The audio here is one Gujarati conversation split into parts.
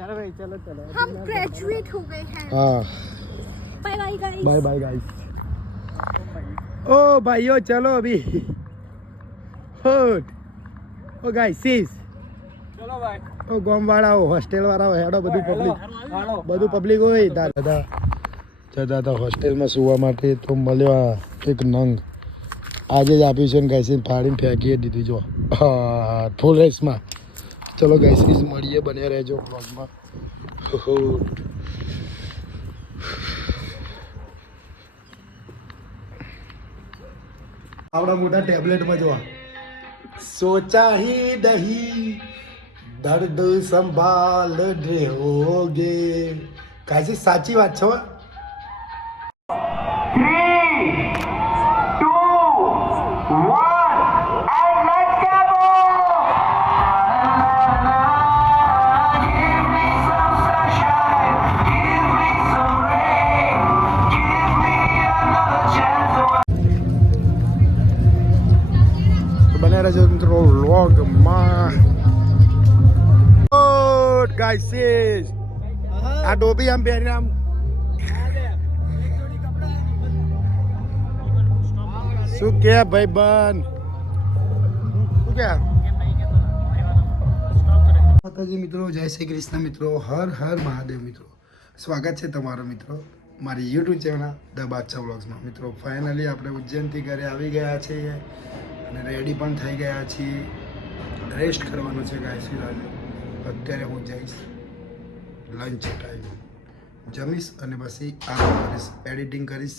चलो भाई चलो चलो हम ग्रेजुएट हो गए हैं। हाँ bye bye guys. Bye bye guys. ओ भाइयों चलो अभी ओ गाइस सीस ચલો ભાઈ ओ गाम वाला हो हॉस्टेल वाला हो हेडो બધું પબ્લિક હોય દાદા જતા હતા હોસ્ટેલમાં સુવા માટે તો મળ્યો આ એક નંગ આજે જ આપ્યું છે ને ગાઈસીને ફાડીને ફેંકી દીધું જો હા ફૂલ રેસમાં ચલો ગાઈસીસ મળીએ બન્યા રહેજો બ્લોગમાં આવડા મોટા ટેબ્લેટમાં જોવા સોચા ही नहीं दर्द संभाल रहोगे કાજી સાચી વાત છે 3, 2, 1, and let's go! Give me some sunshine, give me some rain, give me another chance. બન્યા રહેજો મિત્રો વ્લોગમાં ગાઈસ આ ડોબી આમ પહેરીને આમ શું કે ભાઈ બન શું કે માતાજી મિત્રો જય શ્રી કૃષ્ણ મિત્રો હર હર મહાદેવ મિત્રો સ્વાગત છે તમારો મિત્રો મારી યુટ્યુબ ચેનલ ધ બાદશાહ વ્લોગ્સમાં મિત્રો ફાઇનલી આપણે ઉજ્જૈનથી ઘરે આવી ગયા છીએ અને રેડી પણ થઈ ગયા છીએ રેસ્ટ કરવાનું છે ગાઈસ આજે અત્યારે હું જઈશ લંચ ટાઈમ જમીશ અને પછી આરામ કરીશ એડિટિંગ કરીશ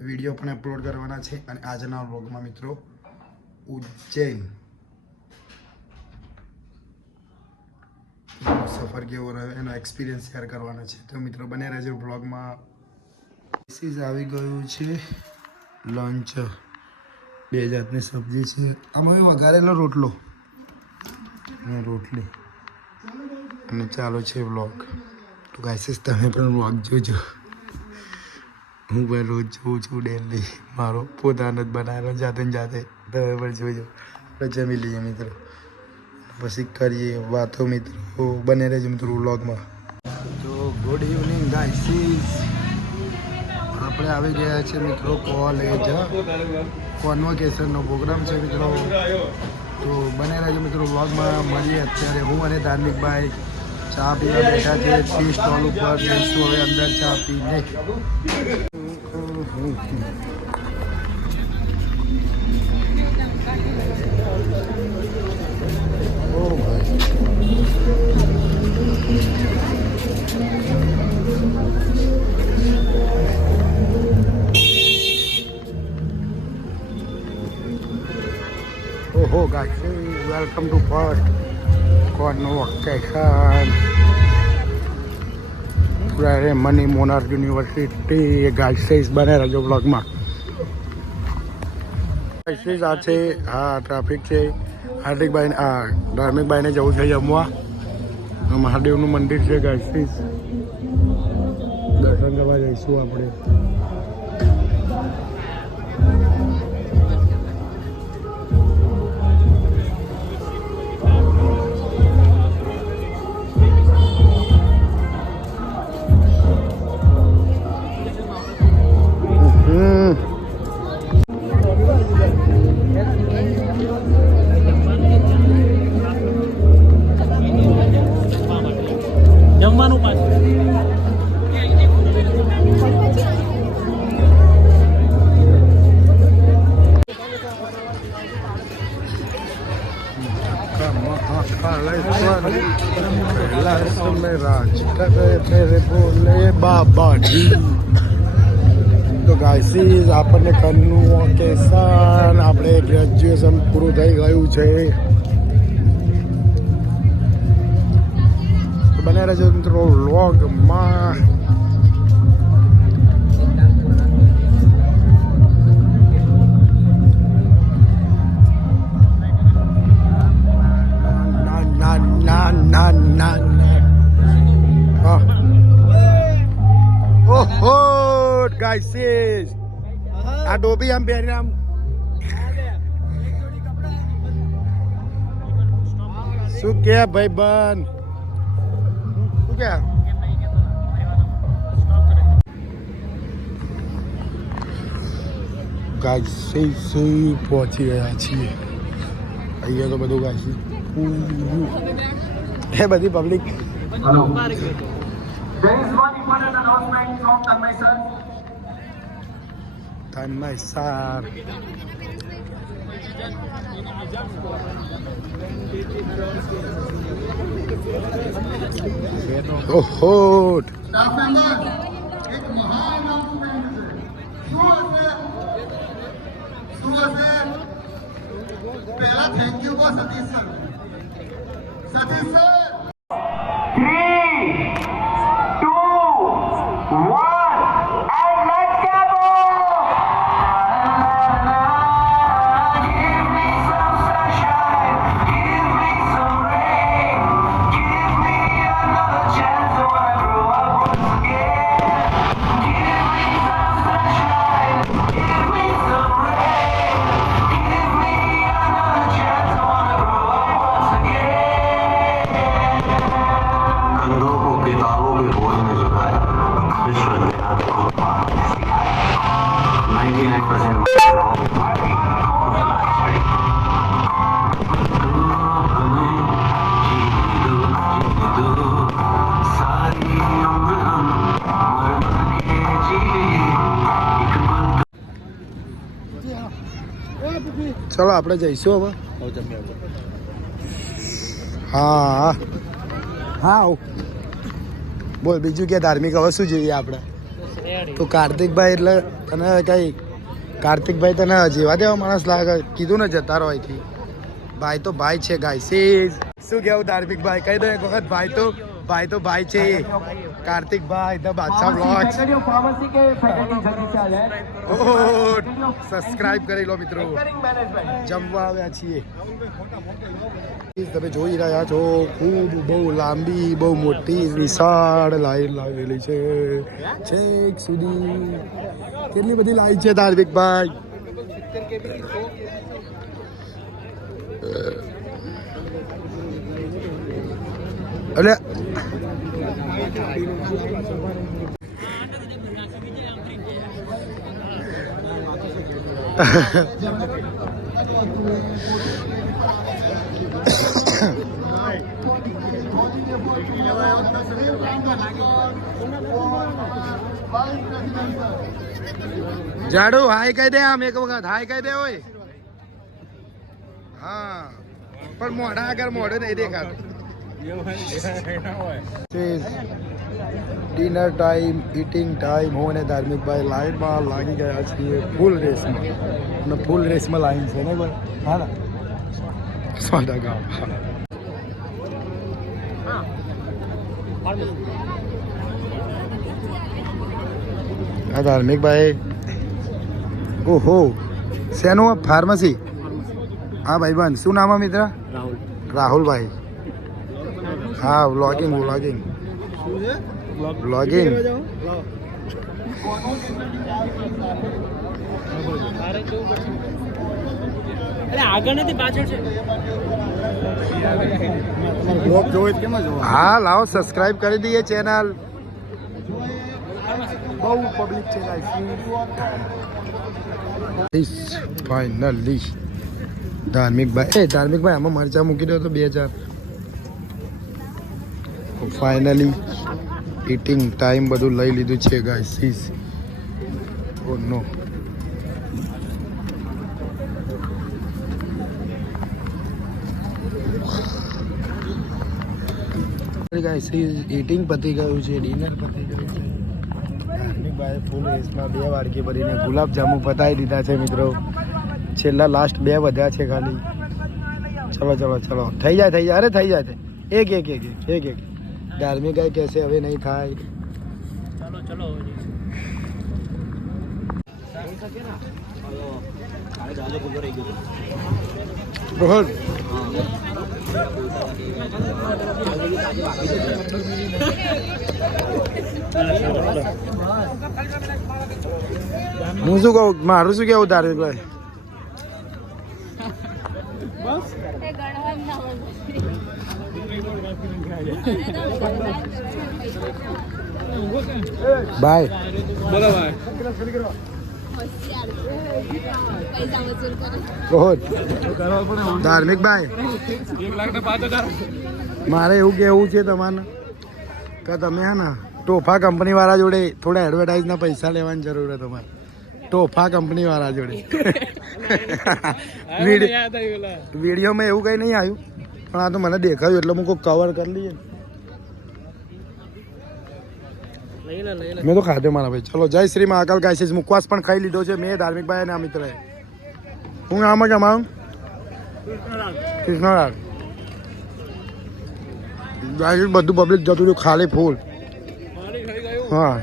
વિડીયો પણ અપલોડ કરવાના છે અને આજના વ્લોગમાં મિત્રો ઉજ્જૈન સફર કેવો રહ્યો એનો એક્સપિરિયન્સ શેર કરવાનો છે તો મિત્રો બને રહેજો વ્લોગમાં ડિશિસ આવી ગયું છે લંચ બે જાતની સબ્જી છે આમાં વઘારેલો રોટલો અને રોટલી અને ચાલો છે વ્લોગ તો ગાઈસ તમે પણ વ્લોગ જોજો હું પણ રોજ જોઉં છું ડેલી મારો પોતાનો જ બનાવેલો જાતે ને જાતે તમે પણ જોજો આપણે જમી લઈએ મિત્રો પછી કરીએ વાતો મિત્રો બને રહેજો મિત્રો વ્લોગમાં તો ગુડ ઇવનિંગ ગાઈસ આપણે આવી ગયા છે મિત્રો કોલેજ કોન્વોકેશનનો પ્રોગ્રામ છે મિત્રો તો બને રહેજો મિત્રો વ્લોગમાં મળીએ અત્યારે હું અને ધાર્મિકભાઈ ચા પીવા બેઠા છે ટી સ્ટોલ ઉપર જઈશું હવે અંદર ચા પીને ઓ ભાઈ ઓહો guys welcome to first convocation પ્રાયરે મની મોનાર્ક યુનિવર્સિટી ગાઈસ બને રહેજો બ્લોગમાં ગાઈસ આ છે હા ટ્રાફિક છે હાર્દિકભાઈ ધાર્મિકભાઈને જવું છે જમવા મહાદેવનું મંદિર છે ગાઈસ દર્શન કરવા જઈશું આપણે જમવાનું પાછું कैलाश में राज करे मेरे बोले बाबा जी તો ગાઈસ આપણને કન્વોકેશન આપણે ગ્રેજ્યુએશન પૂરું થઈ ગયું છે બને રહેજો મિત્રો વ્લોગમાં ઓહો ગાઈસ આ ડોબી આમ પહેરીને આમ શું કે ભાઈ બન શું તું ક્યાં ગાઈસ પહોંચી ગયા છીએ અહીંયા તો બધું ગાઈસ એ બધી public Hello. There is one important announcement from Tanmay sir. તન્મય સાર ઓહો સ્ટાફ મેમ્બર એક મહાન અનાઉન્સમેન્ટ છે શું હશે પહેલા થેન્ક યુ કો Satish sir 3, 2, 1, and let's go! Give me some sunshine, give me some rain, give me another chance so I grow up once again. Give me some sunshine, give me some rain, give me another chance so I grow up once again. कंधों को किताबों के बोझ में झुकाया विश्वविद्यालय को 99% सारी उम्र हम मर के जिए एक पल ચલો આપણે જઈશું હવે હા હા બોલ બીજું કે ધાર્મિક હવે શું જોઈએ આપણે તો કાર્તિકભાઈ એટલે તને કઈ કાર્તિકભાઈ તને જેવા તેવા માણસ લાગે કીધું ને જતા રહો અહીંથી ભાઈ તો ભાઈ છે ગાઈસીસ શું કેવું ધાર્મિકભાઈ કહી દો એક વખત ભાઈ તો ભાઈ છે કાર્તિકભાઈ ધ બાદશાહ વ્લોગ્સ फार्मेसी के फैकल्टी जल्दी से आ जाए સબસ્ક્રાઇબ કરી લો મિત્રો જમવા આવ્યા છીએ તમે જોઈ રહ્યા છો ખૂબ બહુ લાંબી બહુ મોટી વિશાળ લાઈન લાગેલી છે છેક સુધી કેટલી બધી લાઈન છે ધાર્મિકભાઈ એટલે જાડુ હાય કહી દે આમ એક વખત હાય કહી દે હોય હા પણ મોઢા આગળ મોઢે નહીં દેખાતું ડિનર ટાઈમ ઇટિંગ ટાઈમ હું અને ધાર્મિકભાઈ લાઈનમાં લાગી ગયા છીએ ફૂલ રેસમાં અને ફૂલ રેસમાં લાઈન છે ને ભાઈ હા ને 100%. હા ધાર્મિકભાઈ ઓહો શેનું ફાર્મસી હા ભાઈબંધ શું નામ મિત્ર રાહુલભાઈ હા વ્લોગિંગ આગળ નથી પાછળ છે હા લાવો સબસ્ક્રાઇબ કરી દઈએ ચેનલ બહુ પબ્લિક છે ગાઈસ ફાઇનલી ધાર્મિકભાઈ આમાં મરચા મૂકી દો તો 2000 ફાઇનલી ઇટિંગ ટાઈમ બધું લઈ લીધું છે ગાઈસ ઓ નો ગાઈસ ઇટિંગ પતી ગયું છે ડિનર પતી ગયું છે ધાર્મિકભાઈ ફૂલ રેસમાં 2 વાડકી ભરીને ગુલાબજાંબુ પતાવી દીધા છે મિત્રો છેલ્લા લાસ્ટ 2 વધ્યા છે ખાલી ચલો થઈ જાય અરે થઈ જાય એક ધાર્મિકભાઈ કહેશે હવે નહીં થાય ચલો बहुत હું શું કહું મારું શું કેવું ધાર્મિકભાઈ એ ગણવાનું ના હોય. ભાઈ બોલો ભાઈ પૈસા વસૂલ કરે. બહોત ધાર્મિક ભાઈ 1,05,000 મારે એવું કહેવું છે તમારે કે તમે હે ને ટોફા કંપની વાળા જોડે થોડા એડવર્ટાઇઝના પૈસા લેવાની જરૂર છે તમારે ટોફા કંપની વાળા જોડે વિડીયોમાં એવું કંઈ નહીં આવ્યું પણ આ તો મને દેખાયું એટલે હું કોઈ કવર કરી લઈએ મેં તો ખાધે મારા ભાઈ ચલો જય શ્રી મહાકાલ ગાયસીસ મુખવાસ પણ ખાઈ લીધો છે મેં ધાર્મિકભાઈ અને આ મિત્રએ હું આમાં જમાવું કૃષ્ણરાજ ગાયસીસ બધું પબ્લિક જતું રહ્યું ખાલી ફૂલ હા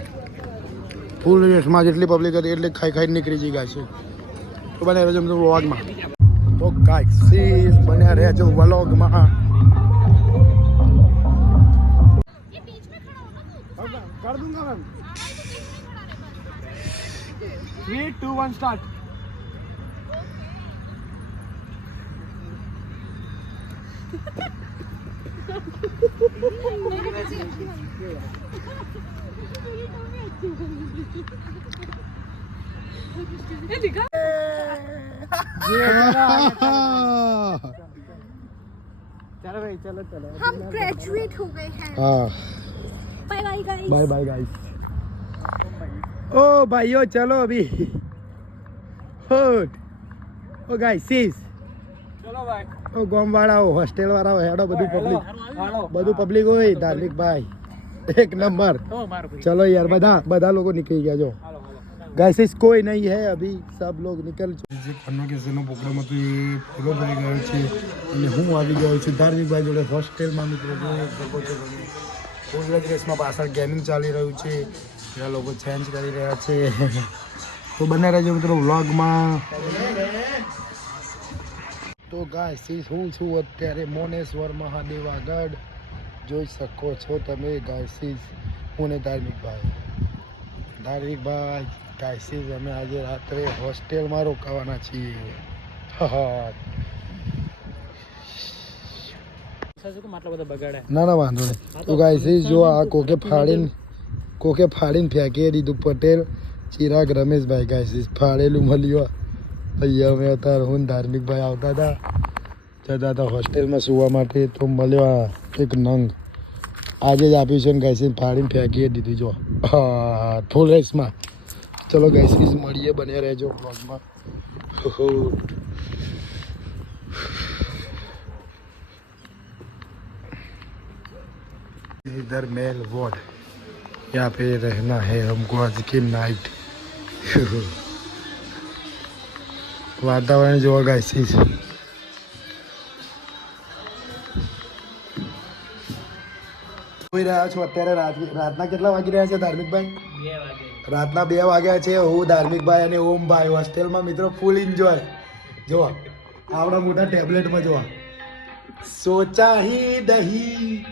ફૂલ રેસમાં જેટલી પબ્લિક હતી એટલે ખાઈ ખાઈ નીકળી જઈ ગાયસીસ તો બને રહેજો વ્લોગમાં તો ગાયસીસ બન્યા રહેજો વ્લોગમાં कर दूंगा मैम 3 2 1 स्टार्ट चलो भाई चलो चलो हम ग्रेजुएट हो गए हैं. हाँ bye bye guys. Bye bye guys ओ भाइयों चलो अभी ओ गाइस सीस ચલો ભાઈ ओ गांव वाला हो हॉस्टल वाला हो हेडो બધું પબ્લિક હોય ધાર્મિક ભાઈ એક નંબર તો માર ભાઈ चलो यार બધા લોકો નીકળી ગયા જો गाइस कोई नहीं है अभी सब लोग निकल જે કન્વોકેશનનો પ્રોગ્રામ હતો એ પૂરો થઈ ગયો છે અને હું આવી ગયો છું ધાર્મિક ભાઈ જોડે હોસ્ટેલમાં મિત્રો જોઈ શકો છો તમે ફૂલ રેસમાં પાછળ ગેમિંગ ચાલી રહ્યું છે બધા લોકો ચેન્જ કરી રહ્યા છે તો બને રહેજો મિત્રો વ્લોગમાં તો ગાઈસ હું છું અત્યારે મોનેશ્વર મહાદેવ આગળ જોઈ શકો છો તમે ગાઈસ હું ને ધાર્મિક ભાઈ ગાઈસ અમે આજે રાત્રે હોસ્ટેલમાં રોકાવાના છીએ માટલા બધા બગાડ્યા ના ના વાંધો નહીં તો ગાઈસ જો આ કોકે ફાડીને ફેંકી દીધું પટેલ ચિરાગ રમેશભાઈ ગાઈસ ફાડેલું મળ્યું અહીંયા અમે અત્યારે હું ધાર્મિકભાઈ આવતા હતા જતા હતા હોસ્ટેલમાં સુવા માટે તો મળ્યો આ એક નંગ આજે જ આપ્યું છે ને ગાઈસ ફાડીને ફેંકી દીધું જો હા ફૂલ રેસમાં ચલો ગાઈસ મળીએ બને રહેજો બ્લોગમાં इधर मेल वार्ड यहाँ पे रहना है हमको आज की नाइट वातावरण जो गाइस જોઈ રહ્યા છો અત્યારે રાતના કેટલા વાગી રહ્યા છે ધાર્મિકભાઈ 2 વાગે રાતના 2 વાગ્યા છે હું ધાર્મિકભાઈ અને ઓમભાઈ હોસ્ટેલમાં મિત્રો ફૂલ એન્જોય જો આવડા મોટા ટેબ્લેટમાં જોવા સોચા ही नहीं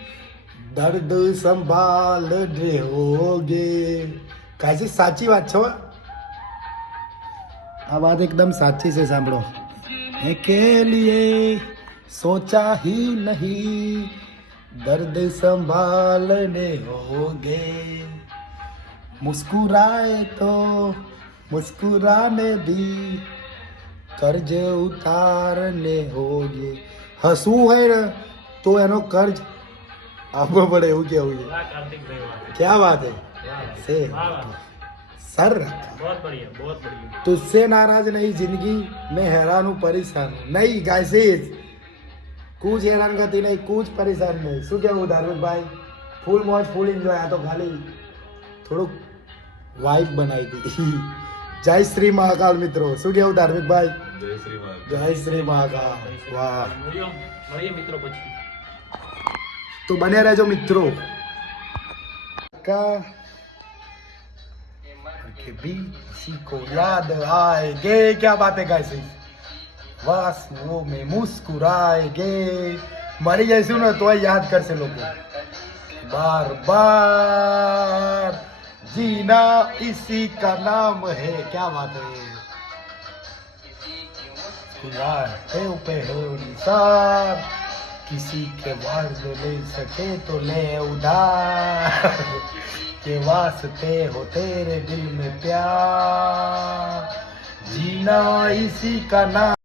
દર્દ સંભાલ રહોગે કાશી સાચી વાત છે આ વાત એકદમ સાચી છે સાંભળો કે લીએ સોચા ही नहीं दर्द संभालने होगे मुस्कुराए तो मुस्कुराने भी कर्ज उतारने होगे हंसવું હોય ને તો એનો કર્જ આપવો પડે એવું કેવું છે કાર્તિકભાઈ વાહ क्या बात है से वाह सर बहुत बढ़िया तुझसे नाराज नहीं जिंदगी मैं हैरान हूँ परेशान नहीं गाइस कुछ हैरान करती नहीं कुछ परेशान नहीं શું કેવું ધાર્મિકભાઈ ફૂલ મોજ ફૂલ એન્જોય આ તો ખાલી થોડુંક વાઇબ બનાવી હતી જય શ્રી મહાકાલ મિત્રો શું કેવું ધાર્મિકભાઈ જય શ્રી મહાકાલ વાહ મળીએ મિત્રો પછી तो बने रहो मित्रों का भी किसी को याद आएंगे क्या बात है गाइस वासुओं में मुस्कुराएंगे मरी जैसे ना तो याद कर से लोगों बार बार जीना इसी का नाम है क्या बात है खुदा पे हो निसार किसी के वार जो ले सके तो ले उधार के वास्ते हो तेरे दिल में प्यार जीना इसी का नाम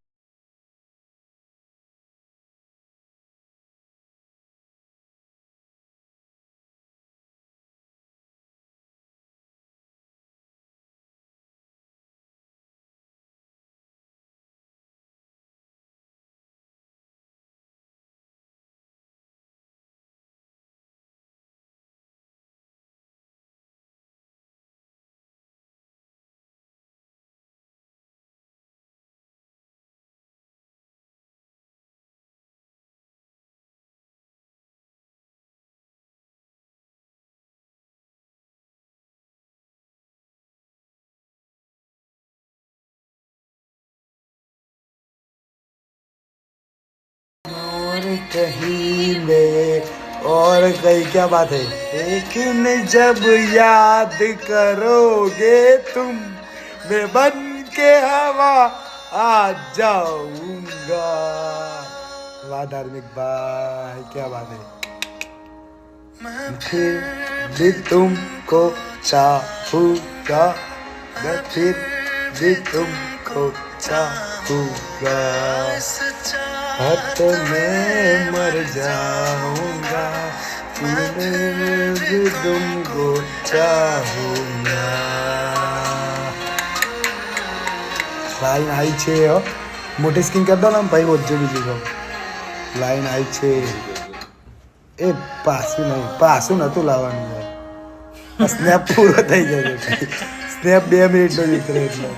और कहीं में और कहीं क्या बात है लेकिन जब याद करोगे तुम मैं बन के हवा आ जाऊंगा वाह धार्मिक भाई क्या बात है फिर भी तुमको चाहूंगा मैं फिर भी तुमको चाहूंगा हट में मर जाऊंगा फिर भी तुमको चाहूंगा लाइन आई छे हो मोटी स्क्रीन कर दो ना भाई वच्चे बीजी को लाइन आई छे એ પાછું નહીં પાછું નહોતું લાવવાનું યાર સ્નેપ પૂરો થઈ જાય છે સ્નેપ 2 મિનિટનો જ ઉતરે એટલે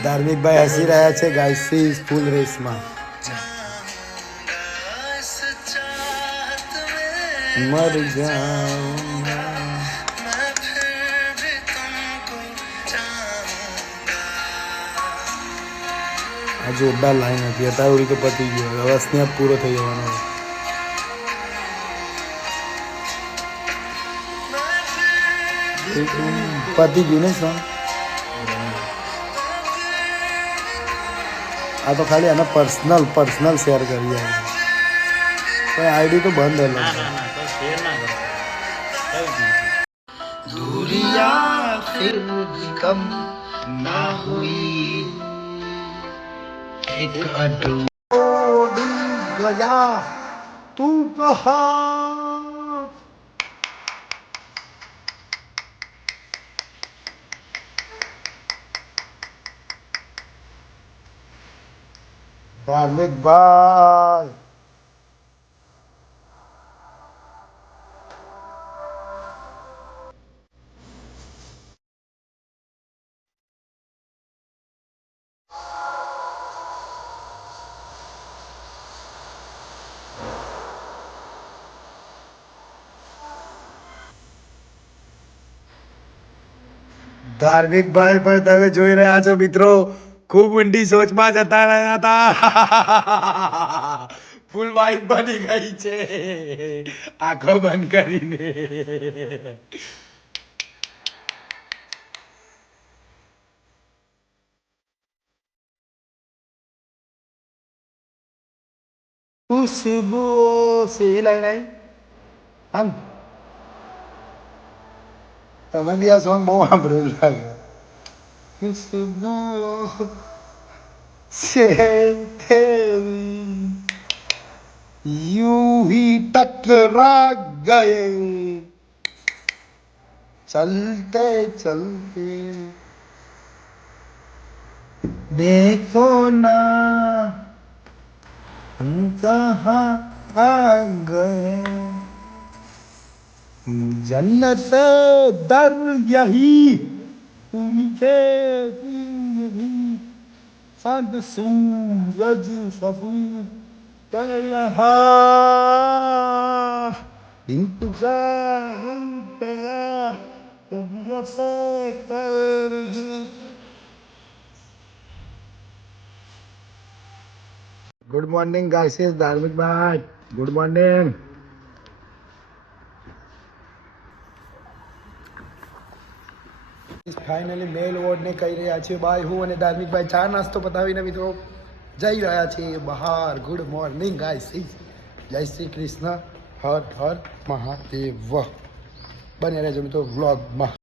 ધાર્મિક ભાઈ હસી રહ્યા છે ગાઈસ ફૂલ રેસમાં મર જાઉંગા આ જોરદાર લાઈન હતી અત્યારે ઓળી તો પતી ગયો હવે સ્નેપ પૂરો થઈ જવાનો પતી ગયું ને સોંગ આ તો ખાલી આને પર્સનલ શેર કરીએ પણ આઈડી તો બંધ હલો ના ના ના તો શેર ના કરો કઈ જ નથી दूरियां फिर कम ना हुई एक अटूट गया तू कहाँ धार्मिक भाई ધાર્મિક ભાઈ પણ તમે જોઈ રહ્યા છો મિત્રો ખૂબ ઊંડી સોચમાં જતા રહ્યા હતા ફૂલ વાઈટ બની ગઈ છે આંખો બંધ કરીને ખુશ્બુ સે લઈ આમ તમે બી આ સોંગ બહુ સાંભળેલું લાગે ખુશ્બુ से तेरी यूं ही टकरा गए चलते चलते देखो ना हम कहाँ आ गए जन्नत दर यही तुमसे फद सूरज सफूर कर रहा इंतजार तेरा तुमसे कर गुड मॉर्निंग गाइस धार्मिक भाई गुड मॉर्निंग ફાઇનલી મેલ વોર્ડને કહી રહ્યા છે બાય હું અને ધાર્મિકભાઈ ચા નાસ્તો પતાવીને મિત્રો જઈ રહ્યા છીએ બહાર ગુડ મોર્નિંગ ગાઈસ જય શ્રી કૃષ્ણ હર હર મહાદેવ બને રહેજો મિત્રો વ્લોગમાં.